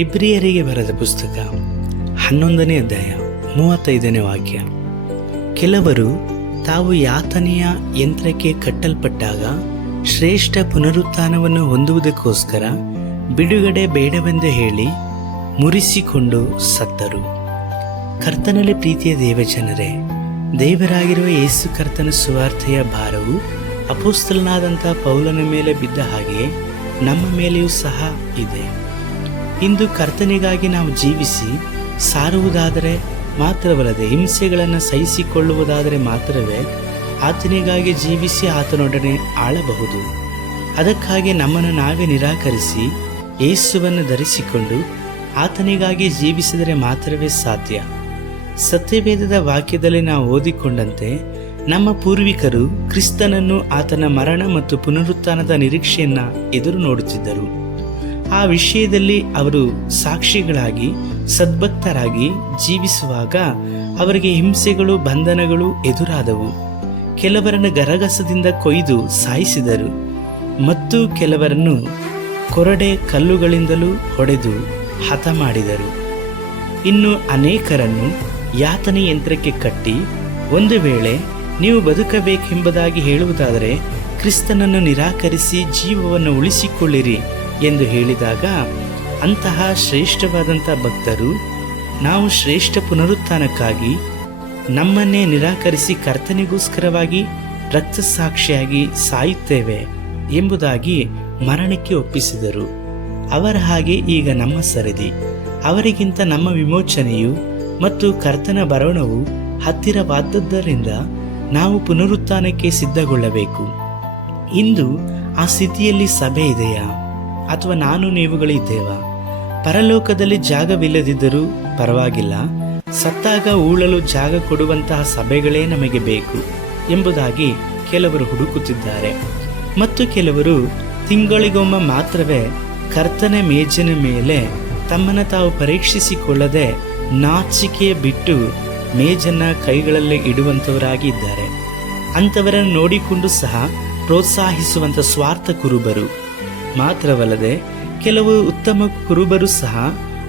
ಇಬ್ರಿಯರಿಗೆ ಬರೆದ ಪುಸ್ತಕ 11ನೇ ಅಧ್ಯಾಯ 35ನೇ ವಾಕ್ಯ. ಕೆಲವರು ತಾವು ಯಾತನೆಯ ಯಂತ್ರಕ್ಕೆ ಕಟ್ಟಲ್ಪಟ್ಟಾಗ ಶ್ರೇಷ್ಠ ಪುನರುತ್ಥಾನವನ್ನು ಹೊಂದುವುದಕ್ಕೋಸ್ಕರ ಬಿಡುಗಡೆ ಬೇಡವೆಂದು ಹೇಳಿ ಮುರಿಸಿಕೊಂಡು ಸತ್ತರು. ಕರ್ತನಲ್ಲಿ ಪ್ರೀತಿಯ ದೇವಜನರೇ, ದೇವರಾಗಿರುವ ಯೇಸು ಕರ್ತನ ಸುವಾರ್ತೆಯ ಭಾರವು ಅಪೊಸ್ತಲನಾದಂಥ ಪೌಲನ ಮೇಲೆ ಬಿದ್ದ ಹಾಗೆಯೇ ನಮ್ಮ ಮೇಲೆಯೂ ಸಹ ಇದೆ. ಇಂದು ಕರ್ತನಿಗಾಗಿ ನಾವು ಜೀವಿಸಿ ಸಾರುವುದಾದರೆ ಮಾತ್ರವಲ್ಲದೆ ಹಿಂಸೆಗಳನ್ನು ಸಹಿಸಿಕೊಳ್ಳುವುದಾದರೆ ಮಾತ್ರವೇ ಆತನಿಗಾಗಿ ಜೀವಿಸಿ ಆತನೊಡನೆ ಆಳಬಹುದು. ಅದಕ್ಕಾಗಿ ನಮ್ಮನ್ನು ನಾವೇ ನಿರಾಕರಿಸಿ ಯೇಸುವನ್ನು ಧರಿಸಿಕೊಂಡು ಆತನಿಗಾಗಿ ಜೀವಿಸಿದರೆ ಮಾತ್ರವೇ ಸಾಧ್ಯ. ಸತ್ಯವೇದದ ವಾಕ್ಯದಲ್ಲಿ ನಾವು ಓದಿಕೊಂಡಂತೆ ನಮ್ಮ ಪೂರ್ವಿಕರು ಕ್ರಿಸ್ತನನ್ನು, ಆತನ ಮರಣ ಮತ್ತು ಪುನರುತ್ಥಾನದ ನಿರೀಕ್ಷೆಯನ್ನು ಎದುರು ನೋಡುತ್ತಿದ್ದರು. ಆ ವಿಷಯದಲ್ಲಿ ಅವರು ಸಾಕ್ಷಿಗಳಾಗಿ ಸದ್ಭಕ್ತರಾಗಿ ಜೀವಿಸುವಾಗ ಅವರಿಗೆ ಹಿಂಸೆಗಳು, ಬಂಧನಗಳು ಎದುರಾದವು. ಕೆಲವರನ್ನು ಗರಗಸದಿಂದ ಕೊಯ್ದು ಸಾಯಿಸಿದರು ಮತ್ತು ಕೆಲವರನ್ನು ಕೊರಡೆ ಕಲ್ಲುಗಳಿಂದಲೂ ಹೊಡೆದು ಹತ ಮಾಡಿದರು. ಇನ್ನು ಅನೇಕರನ್ನು ಯಾತನೆ ಯಂತ್ರಕ್ಕೆ ಕಟ್ಟಿ, ಒಂದು ವೇಳೆ ನೀವು ಬದುಕಬೇಕೆಂಬುದಾಗಿ ಹೇಳುವುದಾದರೆ ಕ್ರಿಸ್ತನನ್ನು ನಿರಾಕರಿಸಿ ಜೀವವನ್ನು ಉಳಿಸಿಕೊಳ್ಳಿರಿ ಎಂದು ಹೇಳಿದಾಗ ಅಂತಹ ಶ್ರೇಷ್ಠವಾದಂಥ ಭಕ್ತರು, ನಾವು ಶ್ರೇಷ್ಠ ಪುನರುತ್ಥಾನಕ್ಕಾಗಿ ನಮ್ಮನ್ನೇ ನಿರಾಕರಿಸಿ ಕರ್ತನಿಗೋಸ್ಕರವಾಗಿ ರಕ್ತಸಾಕ್ಷಿಯಾಗಿ ಸಾಯುತ್ತೇವೆ ಎಂಬುದಾಗಿ ಮರಣಕ್ಕೆ ಒಪ್ಪಿಸಿದರು. ಅವರ ಹಾಗೆ ಈಗ ನಮ್ಮ ಸರದಿ. ಅವರಿಗಿಂತ ನಮ್ಮ ವಿಮೋಚನೆಯು ಮತ್ತು ಕರ್ತನ ಬರೋಣವು ಹತ್ತಿರವಾದದ್ದರಿಂದ ನಾವು ಪುನರುತ್ಥಾನಕ್ಕೆ ಸಿದ್ಧಗೊಳ್ಳಬೇಕು. ಇಂದು ಆ ಸ್ಥಿತಿಯಲ್ಲಿ ಸಭೆ ಇದೆಯಾ ಅಥವಾ ನಾನು ನೀವುಗಳಿದ್ದೇವಾ? ಪರಲೋಕದಲ್ಲಿ ಜಾಗವಿಲ್ಲದಿದ್ದರೂ ಪರವಾಗಿಲ್ಲ, ಸತ್ತಾಗ ಉಳಲು ಜಾಗ ಕೊಡುವಂತಹ ಸಭೆಗಳೇ ನಮಗೆ ಬೇಕು ಎಂಬುದಾಗಿ ಕೆಲವರು ಹುಡುಕುತ್ತಿದ್ದಾರೆ. ಮತ್ತು ಕೆಲವರು ತಿಂಗಳಿಗೊಮ್ಮೆ ಮಾತ್ರವೇ ಕರ್ತನ ಮೇಜಿನ ಮೇಲೆ ತಮ್ಮನ್ನು ತಾವು ಪರೀಕ್ಷಿಸಿಕೊಳ್ಳದೆ ನಾಚಿಕೆ ಬಿಟ್ಟು ಮೇಜನ್ನು ಕೈಗಳಲ್ಲಿ ಇಡುವಂಥವರಾಗಿ ಇದ್ದಾರೆ. ಅಂಥವರನ್ನು ನೋಡಿಕೊಂಡು ಸಹ ಪ್ರೋತ್ಸಾಹಿಸುವಂಥ ಸ್ವಾರ್ಥ ಕುರುಬರು ಮಾತ್ರವಲ್ಲದೆ ಕೆಲವು ಉತ್ತಮ ಕುರುಬರು ಸಹ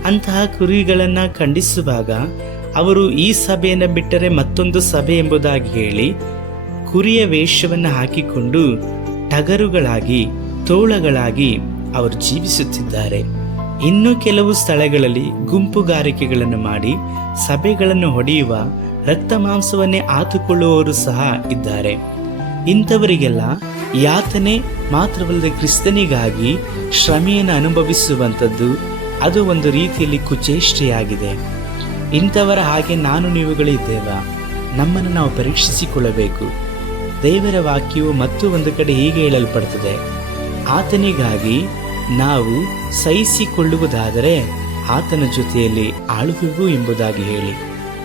ಅಂತಹ ಕುರಿಗಳನ್ನು ಖಂಡಿಸುವಾಗ ಅವರು ಈ ಸಭೆಯನ್ನು ಬಿಟ್ಟರೆ ಮತ್ತೊಂದು ಸಭೆ ಎಂಬುದಾಗಿ ಹೇಳಿ ಕುರಿಯ ವೇಷವನ್ನು ಹಾಕಿಕೊಂಡು ಟಗರುಗಳಾಗಿ, ತೋಳಗಳಾಗಿ ಅವರು ಜೀವಿಸುತ್ತಿದ್ದಾರೆ. ಇನ್ನು ಕೆಲವು ಸ್ಥಳಗಳಲ್ಲಿ ಗುಂಪುಗಾರಿಕೆಗಳನ್ನು ಮಾಡಿ ಸಭೆಗಳನ್ನು ಹೊಡೆಯುವ, ರಕ್ತ ಮಾಂಸವನ್ನೇ ಆತುಕೊಳ್ಳುವವರು ಸಹ ಇದ್ದಾರೆ. ಇಂಥವರಿಗೆಲ್ಲ ಯಾತನೆ ಮಾತ್ರವಲ್ಲದೆ ಕ್ರಿಸ್ತನಿಗಾಗಿ ಶ್ರಮೆಯನ್ನು ಅನುಭವಿಸುವಂಥದ್ದು ಅದು ಒಂದು ರೀತಿಯಲ್ಲಿ ಕುಚೇಷ್ಟೆಯಾಗಿದೆ. ಇಂಥವರ ಹಾಗೆ ನಾನು ನೀವುಗಳಿದ್ದೇವಾ? ನಮ್ಮನ್ನು ನಾವು ಪರೀಕ್ಷಿಸಿಕೊಳ್ಳಬೇಕು. ದೇವರ ವಾಕ್ಯವು ಮತ್ತು ಒಂದು ಕಡೆ ಹೀಗೆ ಹೇಳಲ್ಪಡುತ್ತದೆ, ಆತನಿಗಾಗಿ ನಾವು ಸಹಿಸಿಕೊಳ್ಳುವುದಾದರೆ ಆತನ ಜೊತೆಯಲ್ಲಿ ಆಳುವೆವು ಎಂಬುದಾಗಿ ಹೇಳಿ.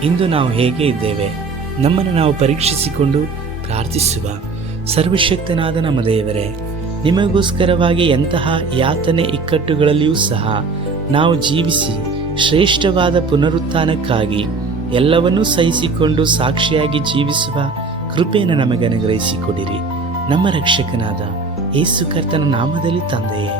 ಇಂದು ನಾವು ಹೇಗೆ ಇದ್ದೇವೆ? ನಮ್ಮನ್ನು ನಾವು ಪರೀಕ್ಷಿಸಿಕೊಂಡು ಪ್ರಾರ್ಥಿಸುವ. ಸರ್ವಶಕ್ತನಾದ ನಮ್ಮ ದೇವರೇ, ನಿಮಗೋಸ್ಕರವಾಗಿ ಎಂತಹ ಯಾತನೆ ಇಕ್ಕಟ್ಟುಗಳಲ್ಲಿಯೂ ಸಹ ನಾವು ಜೀವಿಸಿ ಶ್ರೇಷ್ಠವಾದ ಪುನರುತ್ಥಾನಕ್ಕಾಗಿ ಎಲ್ಲವನ್ನೂ ಸಹಿಸಿಕೊಂಡು ಸಾಕ್ಷಿಯಾಗಿ ಜೀವಿಸುವ ಕೃಪೆಯನ್ನು ನಮಗೆ ಅನುಗ್ರಹಿಸಿಕೊಡಿರಿ. ನಮ್ಮ ರಕ್ಷಕನಾದ ಯೇಸು ಕರ್ತನ ನಾಮದಲ್ಲಿ ತಂದೆಯೇ,